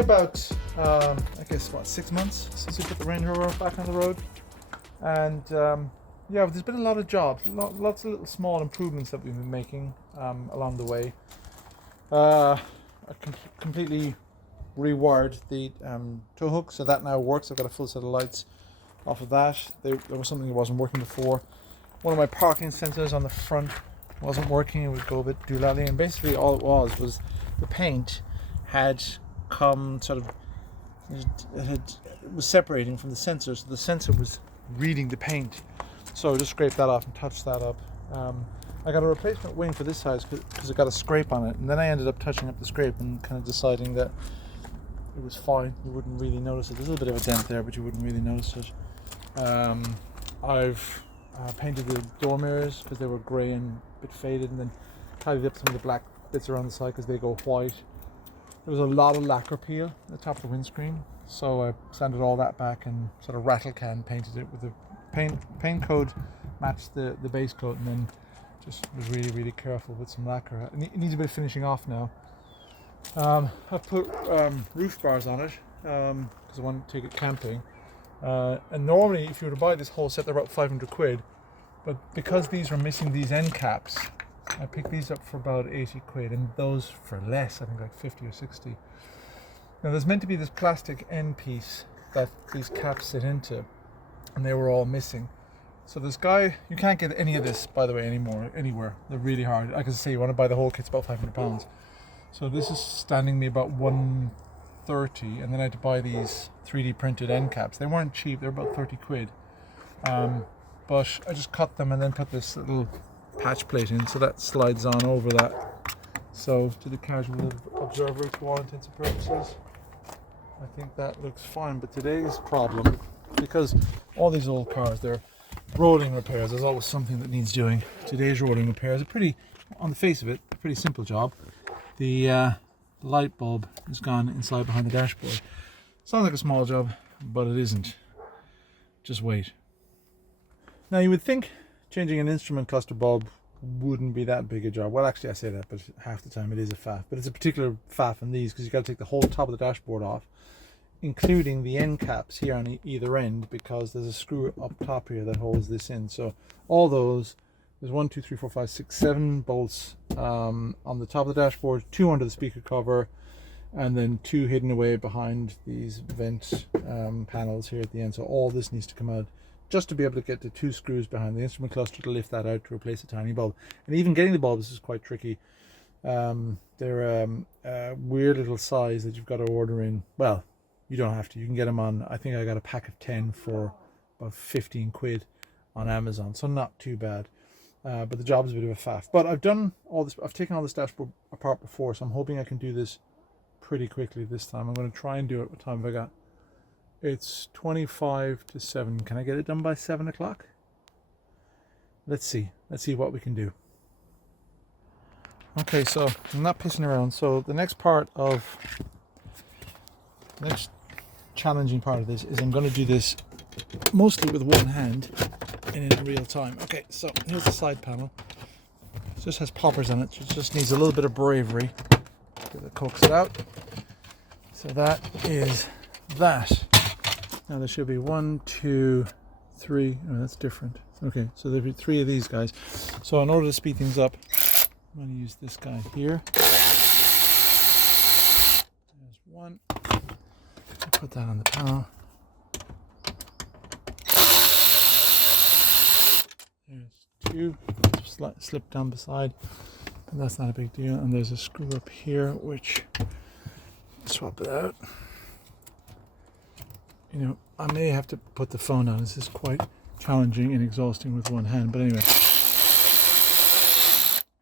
about, I guess, what, 6 months since we put the Range Rover back on the road. And yeah, there's been a lot of jobs, lots of little small improvements that we've been making along the way. I completely rewired the tow hook, so that now works. I've got a full set of lights off of that. There was something that wasn't working before. One of my parking sensors on the front wasn't working. It would go a bit doolally, and basically all it was the paint had come sort of, it was separating from the sensor, so the sensor was reading the paint. So I just scraped that off and touched that up. I got a replacement wing for this size because it got a scrape on it, and then I ended up touching up the scrape and kind of deciding that it was fine. You wouldn't really notice it. There's a little bit of a dent there, but you wouldn't really notice it. I've painted the door mirrors because they were grey and a bit faded, and then tidied up some of the black bits around the side because they go white. There was a lot of lacquer peel at the top of the windscreen, so I sanded all that back and sort of rattle can painted it with the paint coat, matched the base coat, and then just was really careful with some lacquer. It needs a bit of finishing off now. I've put roof bars on it because I want to take it camping. And normally, if you were to buy this whole set, they're about 500 quid. But because these were missing these end caps, I picked these up for about 80 quid, and those for less, I think like 50 or 60. Now there's meant to be this plastic end piece that these caps sit into, and they were all missing. So this guy, you can't get any of this, by the way, anywhere. They're really hard. Like I say, you want to buy the whole kit, it's about £500. So this is standing me about 130, and then I had to buy these 3D printed end caps. They weren't cheap, they're about 30 quid. But I just cut them and then put this little patch plate in, so that slides on over that. So to the casual observer, to all intents and purposes, I think that looks fine. But today's problem, because all these old cars, they're rolling repairs. There's always something that needs doing. Today's rolling repairs are pretty, on the face of it, a pretty simple job. The light bulb is gone inside behind the dashboard. Sounds like a small job, but it isn't. Just wait. Now you would think changing an instrument cluster bulb wouldn't be that big a job. Well, actually I say that, but half the time it is a faff. But it's a particular faff in these because you've got to take the whole top of the dashboard off, including the end caps here on either end, because there's a screw up top here that holds this in. So all those, there's 1, 2, 3, 4, 5, 6, 7 bolts on the top of the dashboard, 2 under the speaker cover, and then 2 hidden away behind these vent panels here at the end. So all this needs to come out just to be able to get the 2 screws behind the instrument cluster to lift that out to replace a tiny bulb. And even getting the bulbs is quite tricky. They're a weird little size that you've got to order in. Well, you don't have to. You can get them on, I think I got a pack of 10 for about 15 quid on Amazon, so not too bad. But the job is a bit of a faff. But I've done all this, I've taken all this dashboard apart before, so I'm hoping I can do this pretty quickly this time. I'm going to try and do it. What time have I got? It's 25 to 7. Can I get it done by 7 o'clock? Let's see what we can do. Okay, so I'm not pissing around. So the next challenging part of this is I'm going to do this mostly with one hand and in real time. Okay, so here's the side panel. It just has poppers on it, so it just needs a little bit of bravery to coax it out. So that is that. Now there should be 1, 2, 3. Oh, that's different. Okay, so there'll be 3 of these guys. So in order to speed things up, I'm going to use this guy here. There's 1. Put that on the panel. There's 2. Slip down beside, but that's not a big deal. And there's a screw up here, which swap it out. You know, I may have to put the phone on. This is quite challenging and exhausting with one hand. But anyway,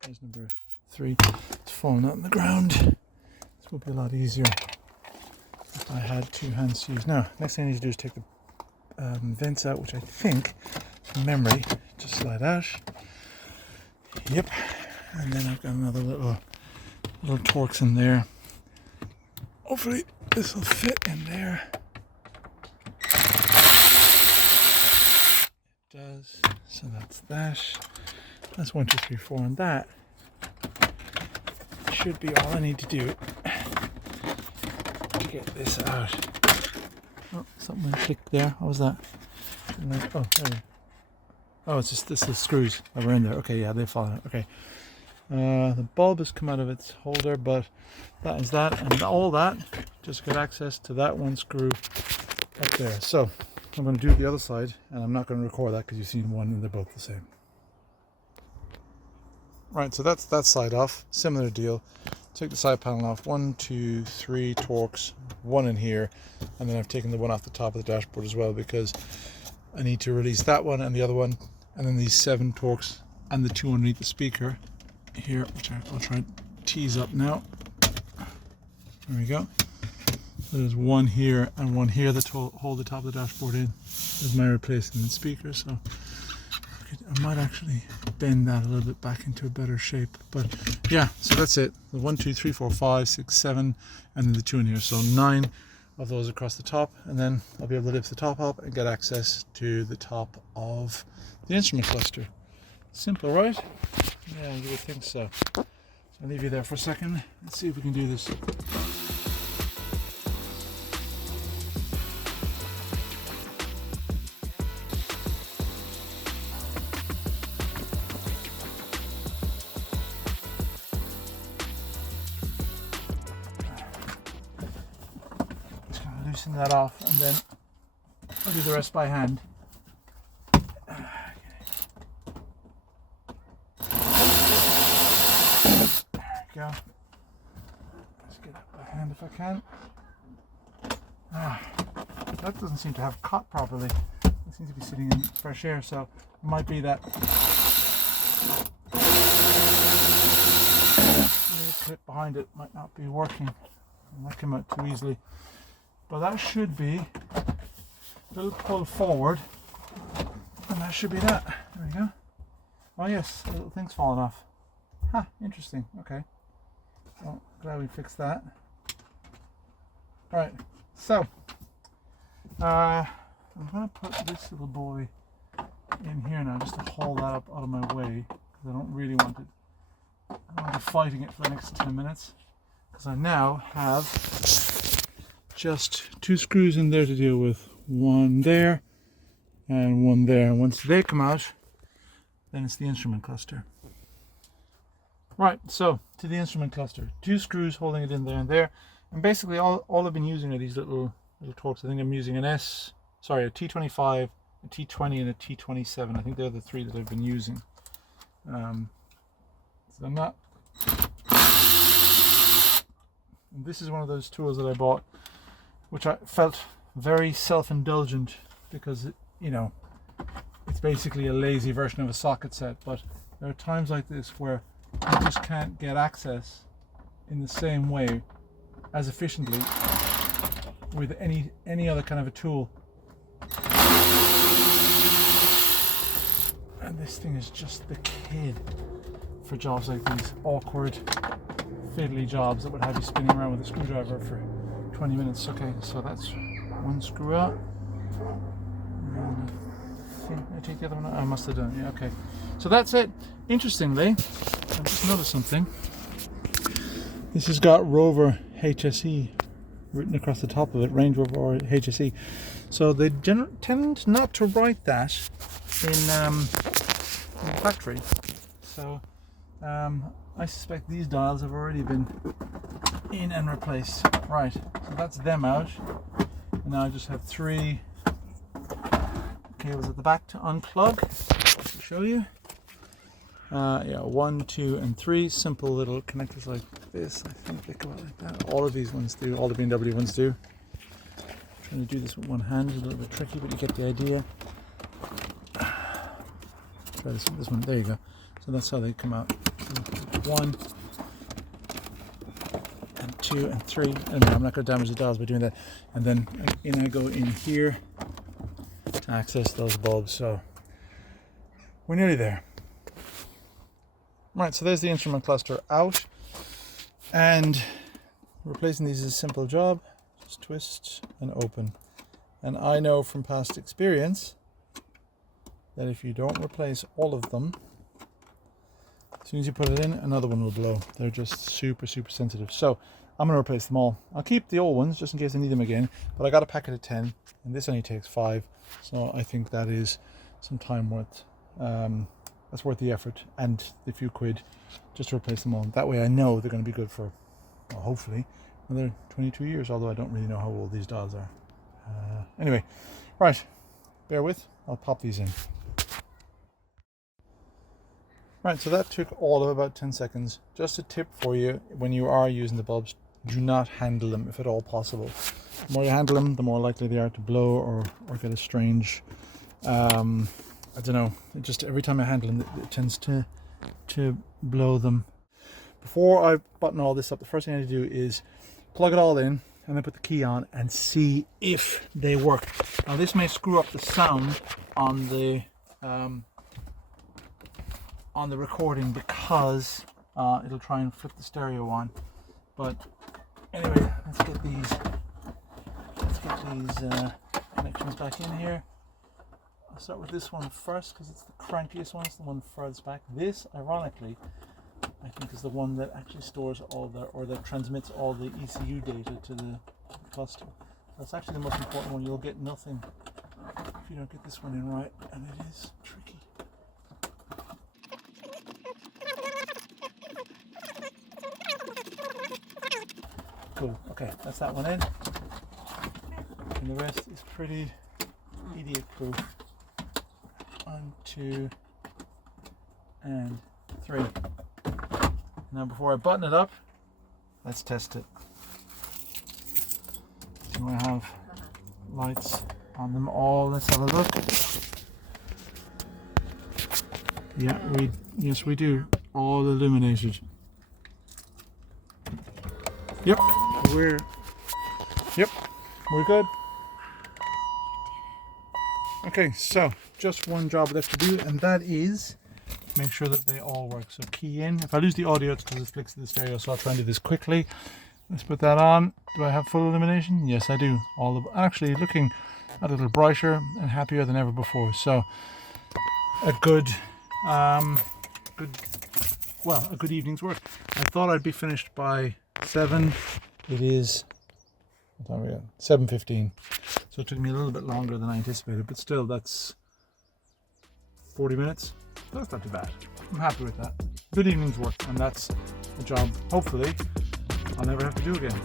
there's number 3. It's fallen out on the ground. This will be a lot easier if I had 2 hands to use. Now, next thing I need to do is take the vents out, which I think, from memory, just slide out. Yep. And then I've got another little Torx in there. Hopefully this will fit in there. It does. So that's that. That's 1, 2, 3, 4, and that should be all I need to do to get this out. Oh, something clicked there. What was that? Oh, there. Oh, it's just this is screws that were in there. Okay, yeah, they fall out. Okay. The bulb has come out of its holder, but that is that, and all that just got access to that one screw up there. So I'm going to do the other side, and I'm not going to record that because you've seen one and they're both the same. Right, so that's that side off. Similar deal. Take the side panel off. 1, 2, 3 Torx, one in here, and then I've taken the one off the top of the dashboard as well because I need to release that one and the other one, and then these 7 Torx and the 2 underneath the speaker here, which I'll try and tease up now. There we go. There's one here and one here that hold the top of the dashboard in. There's my replacement speaker, so I might actually bend that a little bit back into a better shape. But yeah, so that's it. The 1, 2, 3, 4, 5, 6, 7, and then the 2 in here. So 9 of those across the top, and then I'll be able to lift the top up and get access to the top of the instrument cluster. Simple, right? Yeah, you would think so. So I'll leave you there for a second. Let's see if we can do this. Just gonna loosen that off, and then I'll do the rest by hand. Go. Let's get that by hand if I can. That doesn't seem to have caught properly. It seems to be sitting in fresh air, so it might be that the clip behind it might not be working. It might come out too easily. But that should be a little pull forward, and that should be that. There we go. Oh yes, the little thing's fallen off. Huh, interesting. Okay. Well, glad we fixed that. Right, so I'm going to put this little boy in here now just to hold that up out of my way, because I don't really want it. I don't want to be fighting it for the next 10 minutes, because I now have just 2 screws in there to deal with. One there and one there. And once they come out, then it's the instrument cluster. Right, so to the instrument cluster, 2 screws holding it in there and there, and basically all I've been using are these little Torx. I think I'm using a T25, a T20, and a T27. I think they're the 3 that I've been using. So I'm not. And this is one of those tools that I bought, which I felt very self-indulgent because it's basically a lazy version of a socket set. But there are times like this where you just can't get access in the same way as efficiently with any other kind of a tool. And this thing is just the kid for jobs like these awkward, fiddly jobs that would have you spinning around with a screwdriver for 20 minutes. Okay, so that's one screw out. And I take the other one out. I must have done it. Yeah, okay. So that's it. Interestingly, I just noticed something. This has got Rover HSE written across the top of it, Range Rover or HSE. So they tend not to write that in the factory. So I suspect these dials have already been in and replaced. Right, so that's them out. And now I just have 3 cables at the back to unplug. I'll show you. 1, 2, and 3 simple little connectors like this. I think they go out like that. All of these ones do. All the BMW ones do. I'm trying to do this with one hand is a little bit tricky, but you get the idea. Try this one. There you go. So that's how they come out. 1 and 2 and 3. Anyway, I'm not going to damage the dials by doing that. And then I go in here to access those bulbs. So we're nearly there. Right, so there's the instrument cluster out, and replacing these is a simple job. Just twist and open. And I know from past experience that if you don't replace all of them, as soon as you put it in, another one will blow. They're just super sensitive. So I'm going to replace them all. I'll keep the old ones just in case I need them again, but I got a packet of 10 and this only takes 5, so I think that is some time worth, that's worth the effort and the few quid just to replace them all. That way I know they're going to be good for, well, hopefully another 22 years, although I don't really know how old these dials are. Anyway, right, bear with, I'll pop these in. Right, so that took all of about 10 seconds. Just a tip for you, when you are using the bulbs, do not handle them if at all possible. The more you handle them, the more likely they are to blow or get a strange, I don't know, just every time I handle them, it tends to blow them. Before I button all this up, the first thing I need to do is plug it all in and then put the key on and see if they work. Now this may screw up the sound on the recording because it'll try and flip the stereo on. But anyway, let's get these connections back in here. I'll start with this one first because it's the crankiest one. It's the one furthest back. This, ironically, I think is the one that actually stores all that transmits all the ECU data to the cluster. That's actually the most important one. You'll get nothing if you don't get this one in right, and it is tricky. Cool. Okay, that's that one in, and the rest is pretty idiot-proof. 1, 2, and 3. Now, before I button it up, let's test it. Do I have lights on them all? Let's have a look. Yeah, yes we do. All illuminated. Yep, we're good. Okay, so just one job left to do, and that is make sure that they all work. So key in. If I lose the audio, it's because it flicks to the stereo, so I'll try and do this quickly. Let's put that on. Do I have full illumination? Yes, I do. Actually looking a little brighter and happier than ever before. So a good evening's work. I thought I'd be finished by 7. It is, what time are we at? 7:15. So it took me a little bit longer than I anticipated, but still, that's 40 minutes. That's not too bad. I'm happy with that. Good evening's work, and that's a job, hopefully, I'll never have to do again.